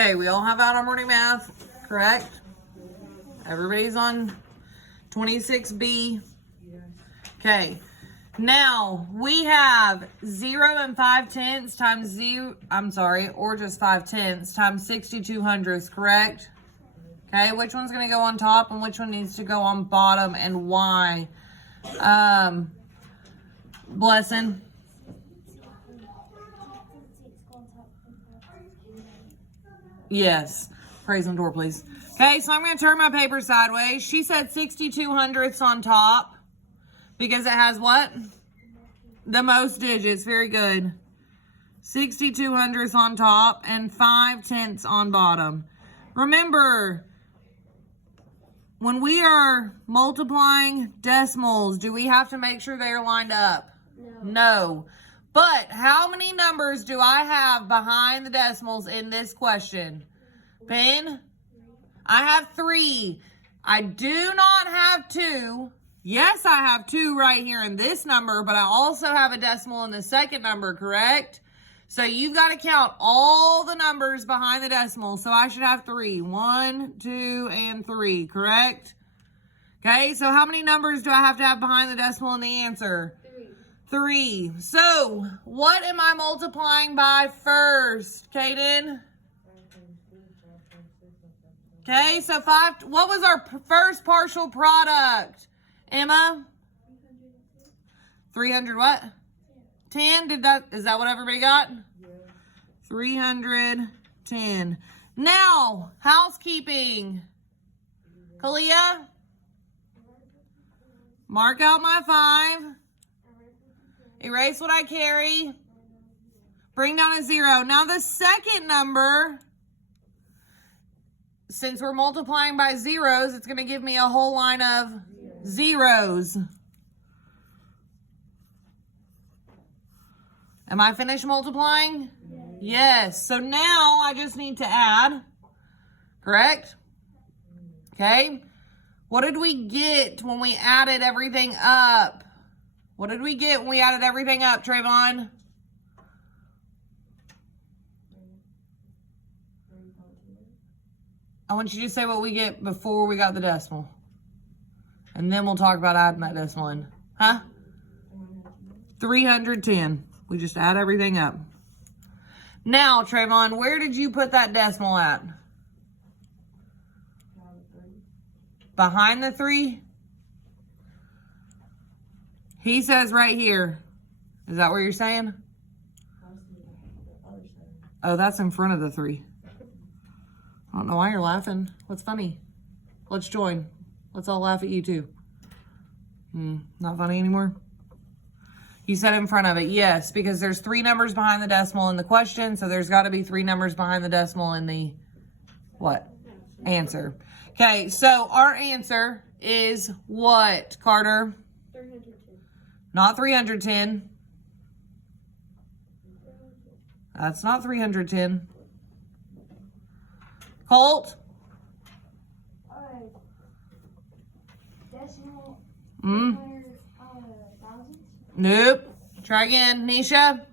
Okay, we all have out our morning math, correct? Everybody's on 26B. Okay, now we have 0 and 5/10 times 0, or just 5/10 times 62/100, correct? Okay, which one's going to go on top and which one needs to go on bottom and why? Blessing. Yes. Praise and door, please. Okay, so I'm going to turn my paper sideways. She said 62/100 on top because it has what? The most digits. Very good. 62/100 on top and 5/10 on bottom. Remember, when we are multiplying decimals, do we have to make sure they are lined up? No. But how many numbers do I have behind the decimals in this question? Ben? I have 3. I do not have 2. Yes, I have 2 right here in this number, but I also have a decimal in the second number, correct? So you've got to count all the numbers behind the decimal. So I should have 3. 1, 2, and 3, correct? Okay, so how many numbers do I have to have behind the decimal in the answer? 3. So what am I multiplying by first, Kaden? Okay, so 5. What was our first partial product? Emma? 300 what? 10. Is that what everybody got? Yeah. 310. Now, housekeeping. Kalia? Mark out my 5. Erase what I carry. Bring down a 0. Now the second number, since we're multiplying by zeros, it's going to give me a whole line of zeros. Am I finished multiplying? Yes. So now I just need to add, correct? Okay. What did we get when we added everything up? What did we get when we added everything up, Trayvon? I want you to say what we get before we got the decimal. And then we'll talk about adding that decimal in. Huh? 310. We just add everything up. Now, Trayvon, where did you put that decimal at? Behind the 3? He says right here. Is that what you're saying? Oh, that's in front of the 3. I don't know why you're laughing. What's funny? Let's join. Let's all laugh at you too. Not funny anymore? You said in front of it. Yes, because there's 3 numbers behind the decimal in the question, so there's got to be 3 numbers behind the decimal in the what? Answer. Okay, so our answer is what, Carter? 310. Not 310. That's not 310. Colt? Decimal. Nope. Try again. Nisha?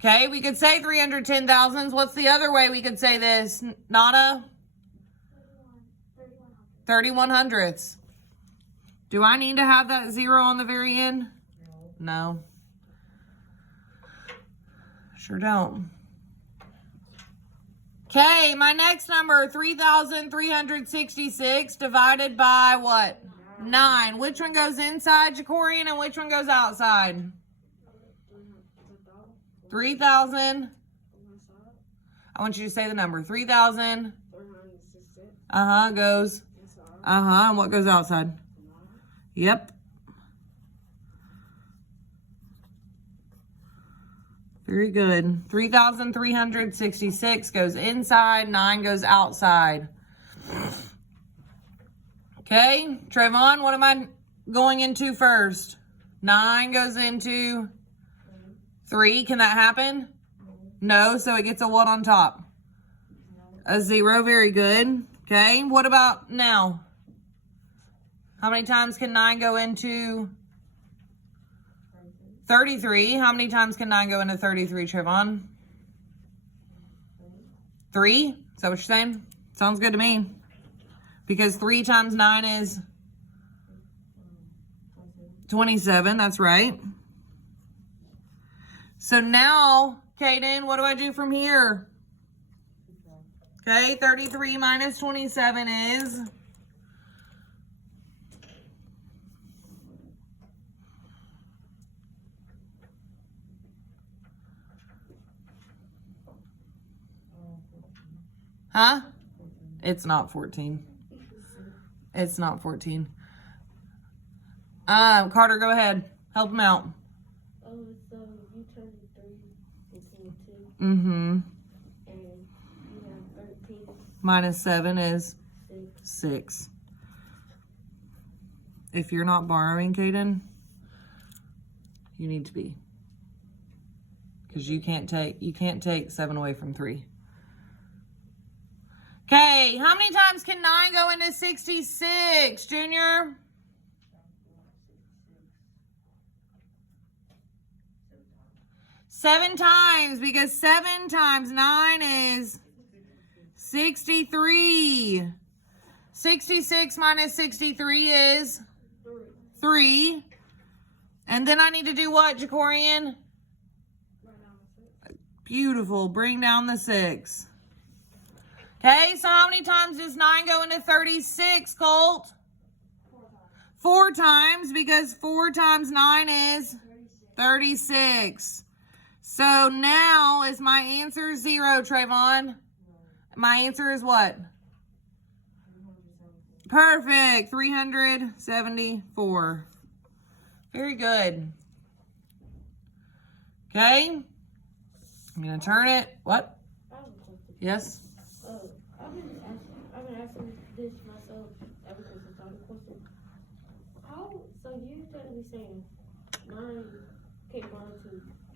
Okay, we could say 310 thousandths. What's the other way we could say this? Nada? 31 hundredths. Do I need to have that 0 on the very end? No. Sure don't. Okay, my next number, 3,366 divided by what? 9. Which one goes inside, Jacorian, and which one goes outside? 3,000. I want you to say the number. 3,000. Goes. And what goes outside? Yep. Very good. 3,366 goes inside. 9 goes outside. Okay, Trayvon, what am I going into first? 9 goes into 3. Can that happen? No, so it gets a what on top? A 0. Very good. Okay, what about now? How many times can 9 go into 33? How many times can 9 go into 33, Trayvon? 3? Is that what you're saying? Sounds good to me. Because 3 times 9 is 27. That's right. So now, Kaden, what do I do from here? Okay, 33 minus 27 is... Huh? It's not 14. It's not 14. Carter, go ahead. Help him out. Oh, so you turned 3 into 2. Mm-hmm. And you have 13. Minus 7 is 6. 6. If you're not borrowing, Kaden, you need to be. Because you can't take 7 away from 3. Okay, how many times can 9 go into 66, Junior? 7 times, because 7 times 9 is 63. 66 minus 63 is 3. And then I need to do what, Jacorian? Beautiful. Bring down the 6. Okay, so how many times does 9 go into 36, Colt? 4 times, because 4 times 9 is 36. So now is my answer 0, Trayvon? My answer is what? Perfect. 374. Very good. Okay. I'm going to turn it. What? Yes? I've been asking this myself ever since I started question. So you're technically saying 9 came down to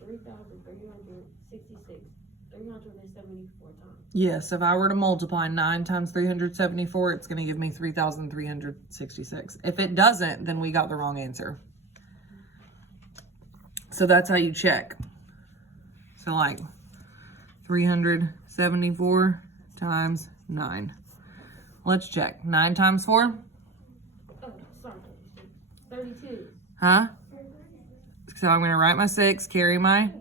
374 times. Yes, if I were to multiply 9 times 374, it's going to give me 3,366. If it doesn't, then we got the wrong answer. So that's how you check. So like 374 times 9. Let's check. 9 times 4? Oh, sorry. 32. Huh? So I'm going to write my 6, carry my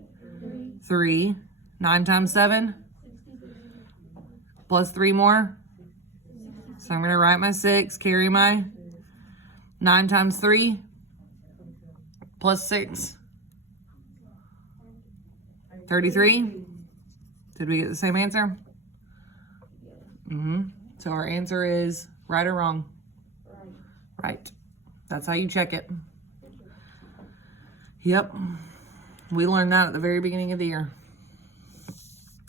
3. 9 times 7? Plus 3 more. So I'm going to write my 6, carry my 9 times 3. Plus 6. 33. Did we get the same answer? So our answer is right or wrong? Right. That's how you check it. Yep. We learned that at the very beginning of the year.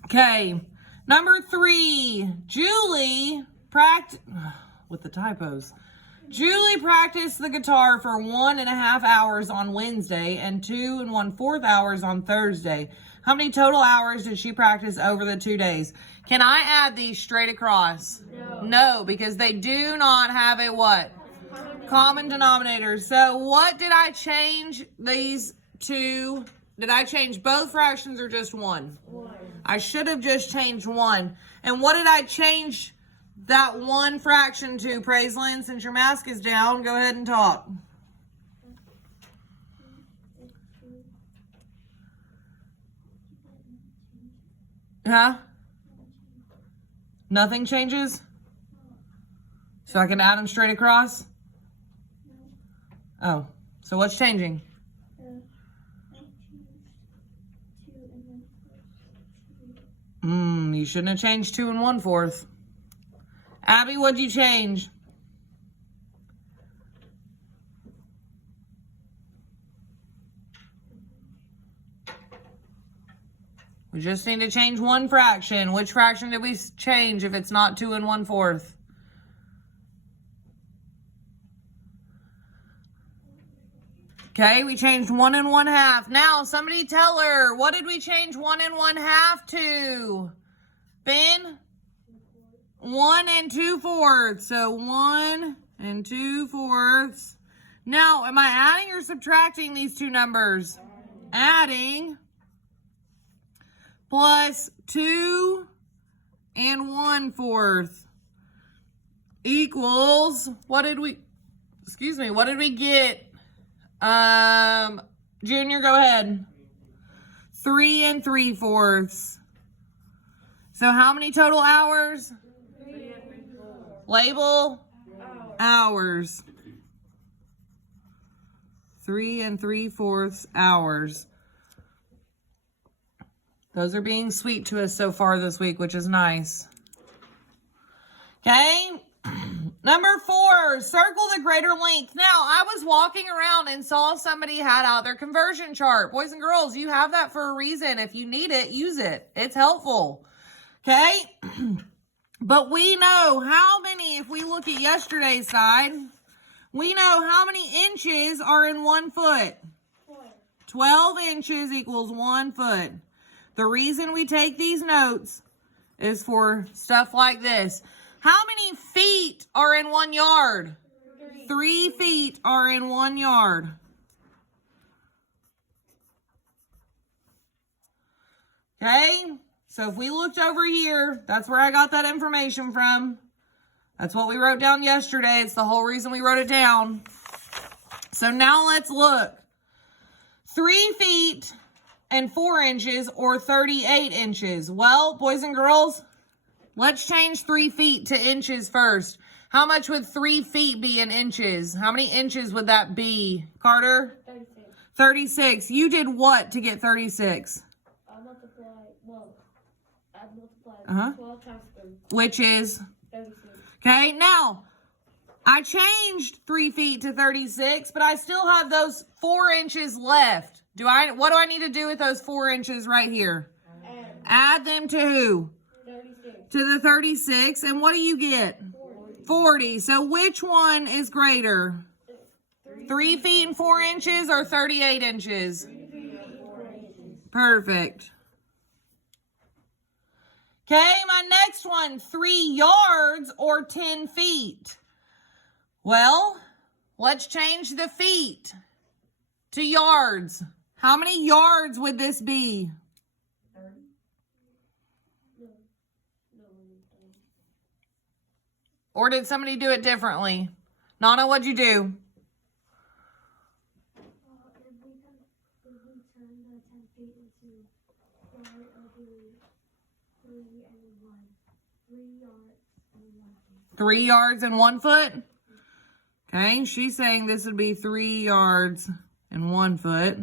Okay. Number 3. Julie with the typos. Julie practiced the guitar for 1.5 hours on Wednesday and 2 1/4 hours on Thursday. How many total hours did she practice over the 2 days? Can I add these straight across? No, because they do not have a what? Common denominator. So what did I change these to? Did I change both fractions or just one? I should have just changed one. And what did I change that one fraction to, Praiselyn? Since your mask is down, go ahead and talk. Huh? Nothing changes? So I can add them straight across? Oh, so what's changing? You shouldn't have changed 2 1/4. Abby, what'd you change? We just need to change one fraction. Which fraction did we change if it's not 2 1/4? Okay, we changed 1 1/2. Now, somebody tell her, what did we change 1 1/2 to? Ben? 1 2/4. So 1 2/4. Now, am I adding or subtracting these two numbers? Adding. Plus 2 and 1/4 equals, what did we get? Junior, go ahead. 3 3/4. So how many total hours? 3 3/4. Label hours. 3 3/4 hours. Those are being sweet to us so far this week, which is nice. Okay. Number 4, circle the greater length. Now, I was walking around and saw somebody had out their conversion chart. Boys and girls, you have that for a reason. If you need it, use it. It's helpful. Okay. But we know how many, if we look at yesterday's side, we know how many inches are in 1 foot. 12 inches equals 1 foot. The reason we take these notes is for stuff like this. How many feet are in 1 yard? 3 feet are in 1 yard. Okay, so if we looked over here, that's where I got that information from. That's what we wrote down yesterday. It's the whole reason we wrote it down. So now let's look. 3 feet and 4 inches or 38 inches. Well, boys and girls, let's change 3 feet to inches first. How much would 3 feet be in inches? How many inches would that be, Carter? 36. 36. You did what to get 36? I multiplied 12 times 3. Which is? 36. Okay, now, I changed 3 feet to 36, but I still have those 4 inches left. What do I need to do with those 4 inches right here? Add them to who? 36. To the 36, and what do you get? 40. So which one is greater? 3 feet and 4 inches or 38 inches? Perfect. Okay, my next one, 3 yards or 10 feet. Well, let's change the feet to yards. How many yards would this be? Or did somebody do it differently? Nana, what'd you do? If we turn the 10 feet into yard, it'll be 3 and 1. 3 yards and 1 feet. 3 yards and 1 foot? Okay, she's saying this would be 3 yards and 1 foot.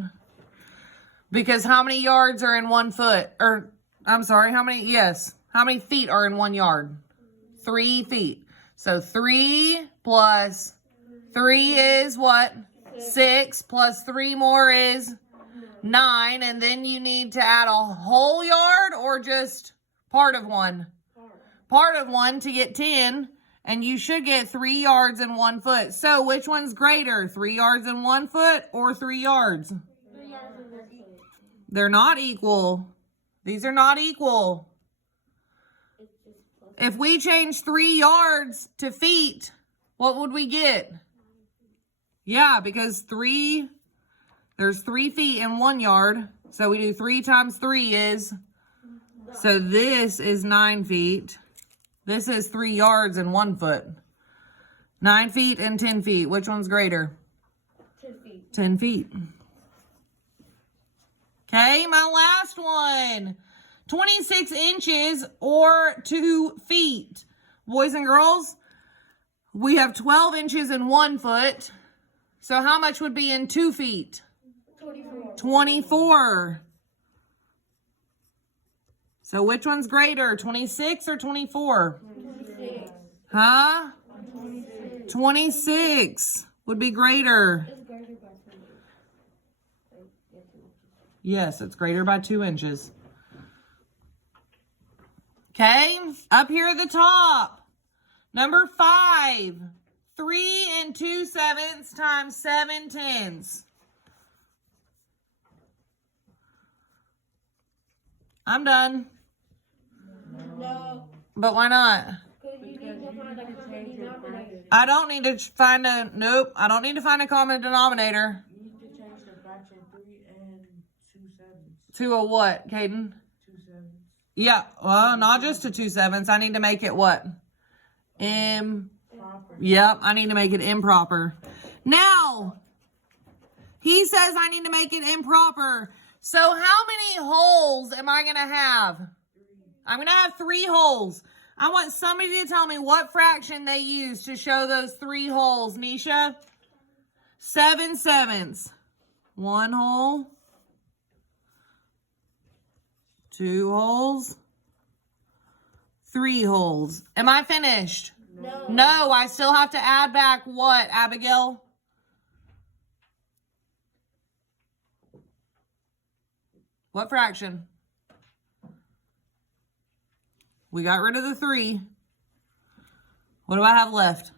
Because how many yards are in 1 foot? Or, I'm sorry, how many feet are in 1 yard? 3 feet. So 3 plus 3 is what? 6 plus 3 more is 9. And then you need to add a whole yard or just part of one? Part of one to get 10. And you should get 3 yards and 1 foot. So which one's greater? 3 yards and 1 foot or 3 yards? 3 yards and 1 foot. They're not equal. These are not equal. It's just plus. If we change 3 yards to feet, what would we get? Yeah, because there's 3 feet in 1 yard. So we do 3 times 3 is, so this is 9 feet. This is 3 yards and 1 foot. 9 feet and 10 feet. Which one's greater? 10 feet. 10 feet. Okay, my last one. 26 inches or 2 feet. Boys and girls, we have 12 inches in 1 foot. So how much would be in 2 feet? 24. 24. So which one's greater, 26 or 24? 26. Huh? 26. 26 would be greater. It's greater by 2 inches. Yes, it's greater by 2 inches. Okay, up here at the top. Number 5. 3 2/7 times 7/10. I'm done. No. But why not? Because you need to find a common denominator. I don't need to find I don't need to find a common denominator. You need to change the fraction 3 and 2/7. To a what, Caden? 2/7. Yeah, well, not just to 2/7. I need to make it what? Yep, I need to make it improper. Now, he says I need to make it improper. So how many holes am I going to have? I'm going to have 3 holes. I want somebody to tell me what fraction they use to show those 3 holes. Nisha? 7/7. 1 hole. 2 holes. 3 holes. Am I finished? No. No, I still have to add back what, Abigail? What fraction? We got rid of the 3. What do I have left?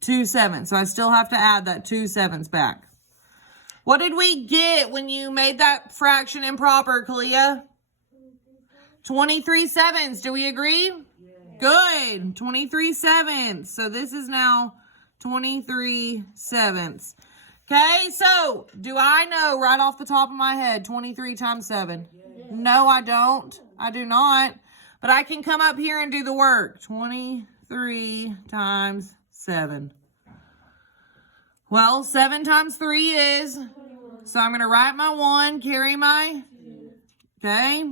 2/7. So I still have to add that 2/7 back. What did we get when you made that fraction improper, Kalia? 23/7. Do we agree? Yeah. Good. 23/7. So this is now 23/7. Okay, so do I know right off the top of my head 23 times 7? Yes. No, I don't. I do not. But I can come up here and do the work. 23 times 7. Well, 7 times 3 is... So I'm going to write my 1, carry my... Okay.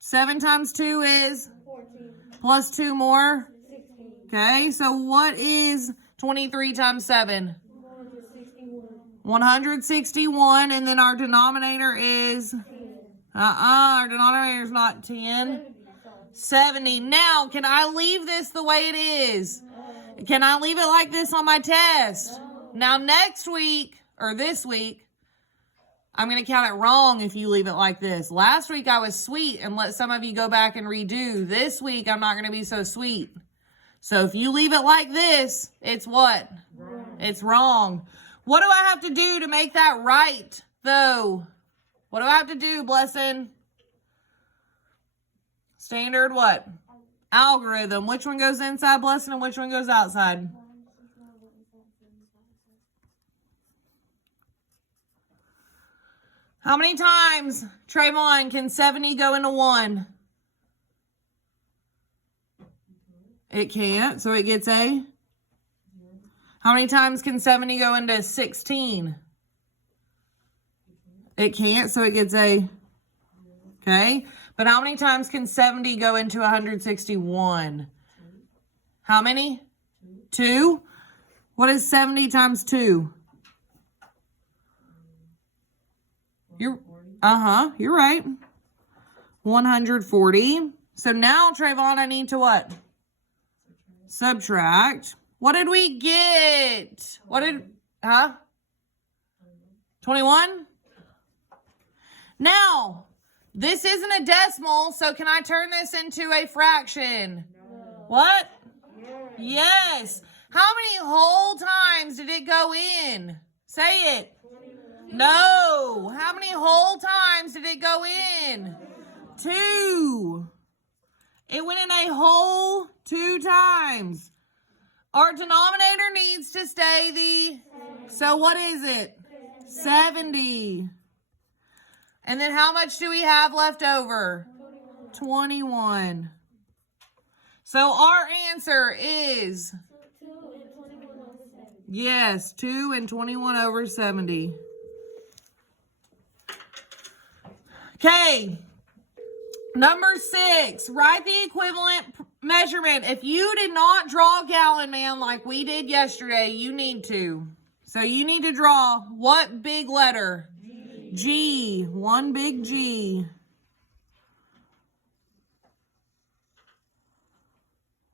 7 times 2 is... 14. Plus 2 more. 16. Okay, so what is 23 times 7? 161. 161, and then our denominator is... 10. Our denominator is not 10. 70. Now, can I leave this the way it is? Can I leave it like this on my test? Now, next week, or this week, I'm going to count it wrong if you leave it like this. Last week, I was sweet and let some of you go back and redo. This week, I'm not going to be so sweet. So, if you leave it like this, it's what? Wrong. It's wrong. What do I have to do to make that right, though? What do I have to do, Blessing? Standard what? Algorithm. Which one goes inside, Blessing, and which one goes outside? How many times, Trayvon, can 70 go into 1? It can't, so it gets a. How many times can 70 go into 16? It can't, so it gets a. Okay. But how many times can 70 go into 161? How many? 2. What is 70 times 2? You're right. 140. So now, Trayvon, I need to what? Subtract. What did we get? 21? Now, this isn't a decimal, so can I turn this into a fraction? No. What? Yes. How many whole times did it go in? Say it. 21. No. How many whole times did it go in? 2. It went in a whole 2 times. Our denominator needs to stay the... So what is it? 70. And then how much do we have left over? 21. So our answer is... 2 and 21 over 70. Yes, 2 and 21 over 70. Okay. Number 6, write the equivalent measurement. If you did not draw gallon man like we did yesterday, you need to. So you need to draw what big letter? G. One big G.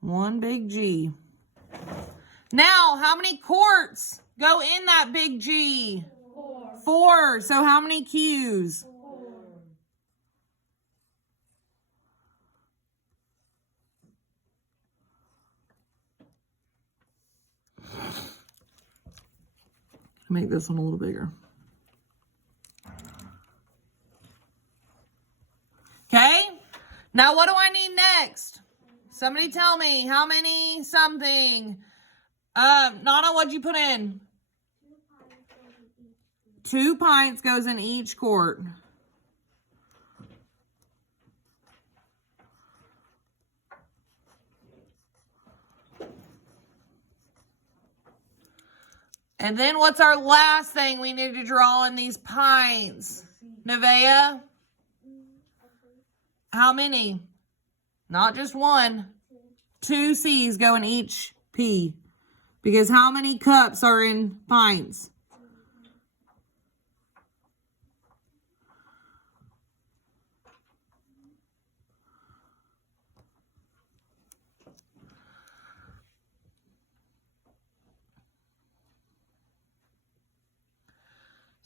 One big G. Now, how many quarts go in that big G? 4. 4. So how many Q's? 4. Make this one a little bigger. Okay. Now what do I need next? Somebody tell me how many something. Nana, what'd you put in? 2 pints goes in each quart. And then what's our last thing we need to draw in these pints? Nevaeh? How many? Not just one. 2 C's go in each P. Because how many cups are in pints?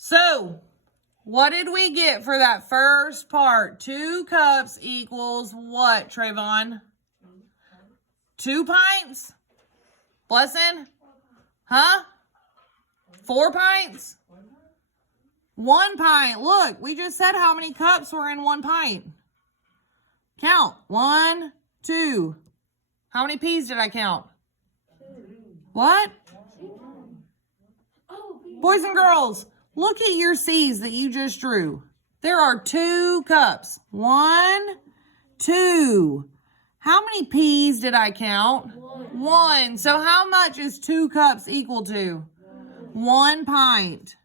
So, what did we get for that first part? 2 cups equals what, Trayvon? 2 pints? Blessing? Huh? 4 pints? 1 pint. Look, we just said how many cups were in 1 pint. Count. 1, 2. How many P's did I count? 2. What? Oh, Boys and girls, look at your C's that you just drew. There are 2 cups. 1, 2. How many P's did I count? 1. So how much is 2 cups equal to? 1 pint.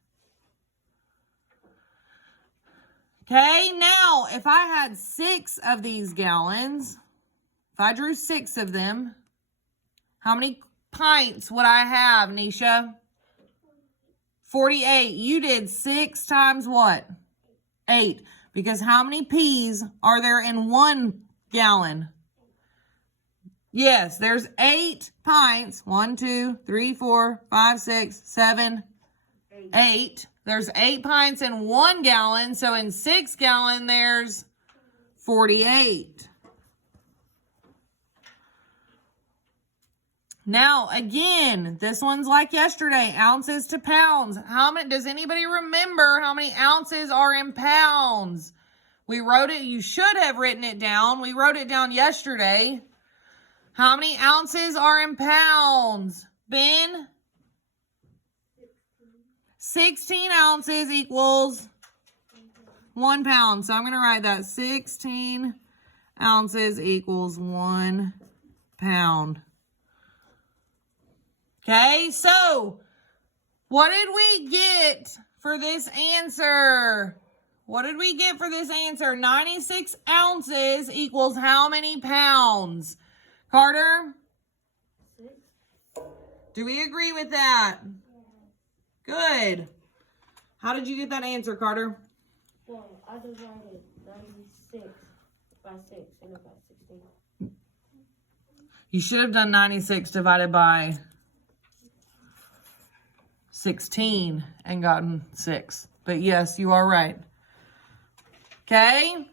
Okay, now if I had 6 of these gallons, if I drew 6 of them, how many pints would I have, Nisha? 48. You did 6 times what? 8. Because how many P's are there in 1 gallon? Yes, there's 8 pints. 1, 2, 3, 4, 5, 6, 7, 8. There's 8 pints in 1 gallon. So in 6 gallon, there's 48. Now, again, this one's like yesterday, ounces to pounds. How many, does anybody remember how many ounces are in pounds? We wrote it, you should have written it down. We wrote it down yesterday. How many ounces are in pounds? Ben? 16 ounces equals 1 pound. So I'm going to write that 16 ounces equals 1 pound. Okay, so what did we get for this answer? What did we get for this answer? 96 ounces equals how many pounds? Carter? 6. Do we agree with that? Good. How did you get that answer, Carter? Well, I divided 96 by 6 and about 16. You should have done 96 divided by 16 and gotten 6. But yes, you are right. Okay.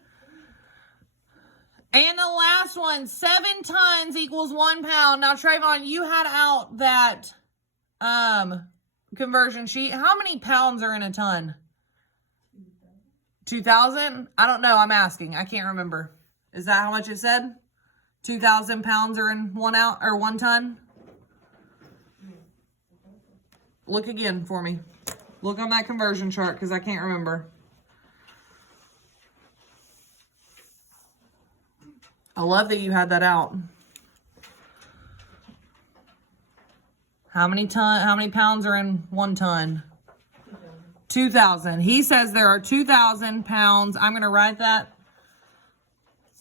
And the last one, 7 tons equals 1 pound. Now, Trayvon, you had out that conversion sheet. How many pounds are in a ton? 2,000? I don't know. I'm asking. I can't remember. Is that how much it said? 2,000 pounds are in 1 ton? Look again for me. Look on that conversion chart because I can't remember. I love that you had that out. How many pounds are in 1 ton? 2,000. He says there are 2,000 pounds. I'm going to write that.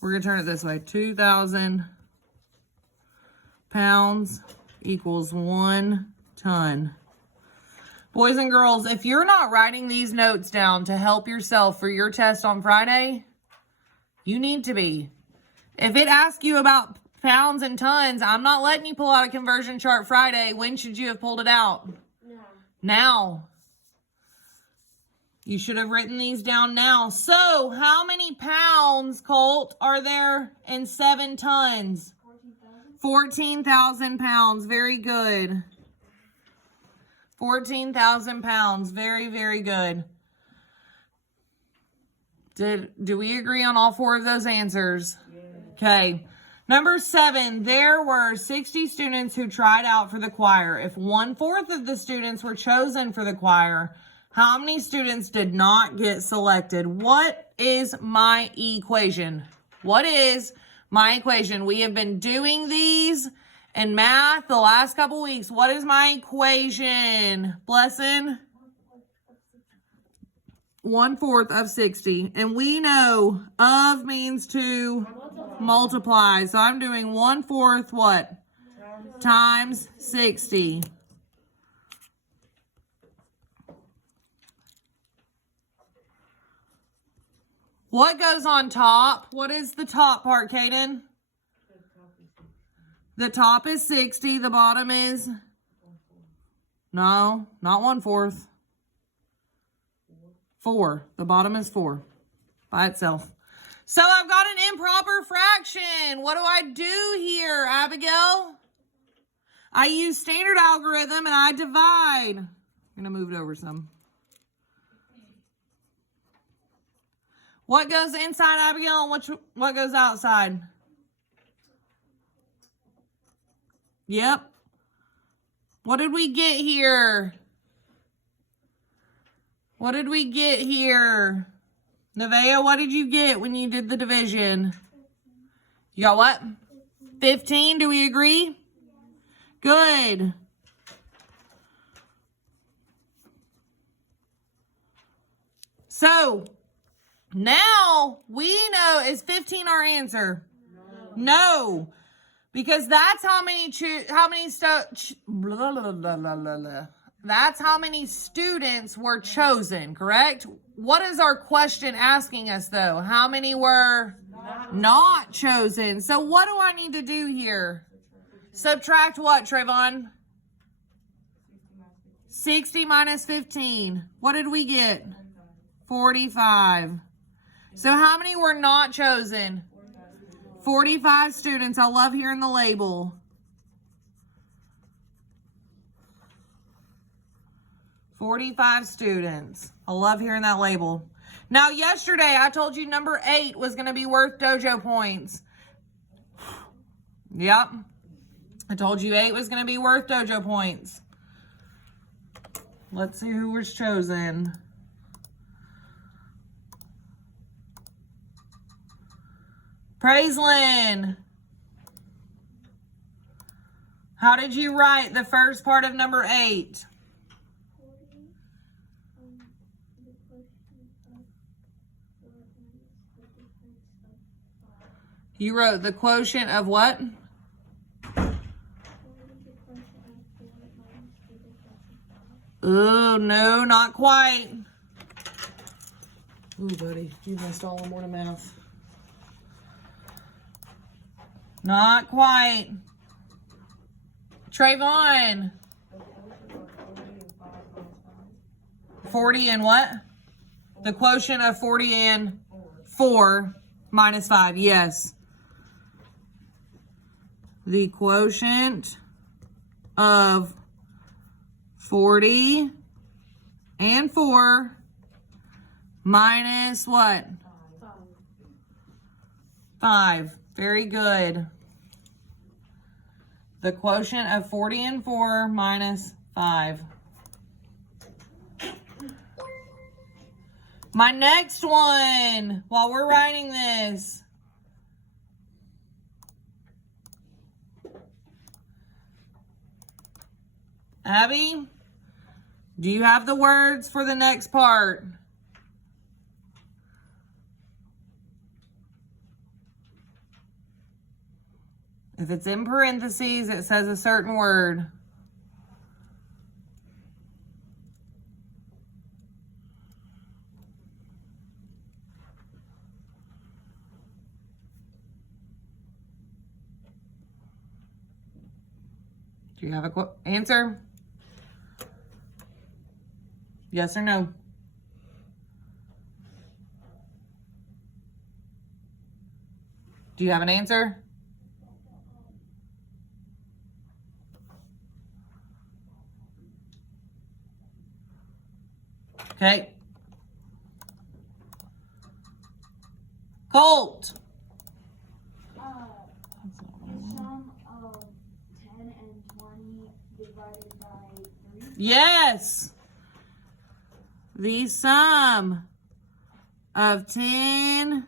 We're going to turn it this way. 2,000 pounds equals 1 ton. Boys and girls, if you're not writing these notes down to help yourself for your test on Friday, you need to be. If it asks you about pounds and tons, I'm not letting you pull out a conversion chart Friday. When should you have pulled it out? No. Now. You should have written these down now. So, how many pounds, Colt, are there in 7 tons? 14,000 pounds. Very good. 14,000 pounds. Very, very good. Do we agree on all 4 of those answers? Okay. Number 7, there were 60 students who tried out for the choir. If 1/4 of the students were chosen for the choir, how many students did not get selected? What is my equation? What is my equation? We have been doing these And math, the last couple weeks, what is my equation? Blessing? 1/4 of 60. And we know of means to multiply. So I'm doing 1/4 what? Times 60. What goes on top? What is the top part, Kaden? The top is 60. The bottom is? No, not 1/4. 4. The bottom is 4 by itself. So I've got an improper fraction. What do I do here, Abigail? I use standard algorithm and I divide. I'm going to move it over some. What goes inside, Abigail, and what goes outside? Yep. What did we get here? What did we get here? Nevaeh, what did you get when you did the division? You got what? 15, do we agree? Good. So, now we know, is 15 our answer? No. Because that's how many that's how many students were chosen, correct? What is our question asking us though? How many were not chosen? So what do I need to do here? Subtract what, Trayvon? 60 minus 15. What did we get? 45. So how many were not chosen? 45 students. I love hearing the label. 45 students. I love hearing that label. Now, yesterday, I told you number 8 was going to be worth dojo points. Yep. I told you 8 was going to be worth dojo points. Let's see who was chosen. Praiselyn. How did you write the first part of number 8? You wrote the quotient of what? Oh, no, not quite. Ooh, buddy, you missed all the morning math. Not quite. Trayvon. 40 and what? The quotient of 40 and 4 minus 5. Yes. The quotient of 40 and 4 minus what? 5. Very good. The quotient of 40 and 4 minus 5. My next one, while we're writing this. Abby, do you have the words for the next part? If it's in parentheses, it says a certain word. Do you have a answer? Yes or no? Do you have an answer? Okay. Colt. The sum of 10 and 20 divided by 3. Yes. The sum of 10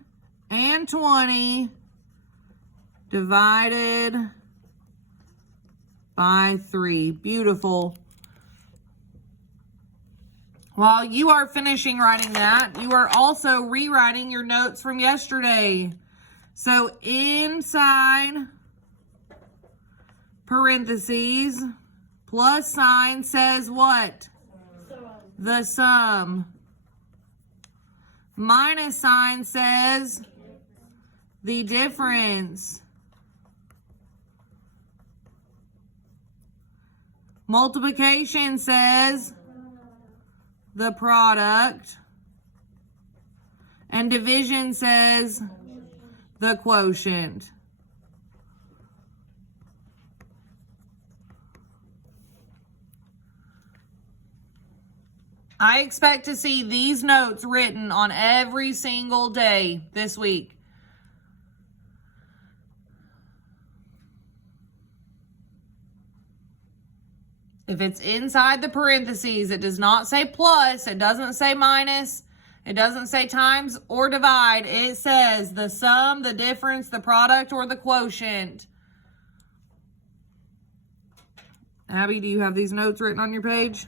and 20 divided by 3. Beautiful. While you are finishing writing that, you are also rewriting your notes from yesterday. So inside parentheses, plus sign says what? The sum. Minus sign says the difference. Multiplication says the product. And division says the quotient. I expect to see these notes written on every single day this week. If it's inside the parentheses, it does not say plus, it doesn't say minus, it doesn't say times or divide. It says the sum, the difference, the product, or the quotient. Abby, do you have these notes written on your page?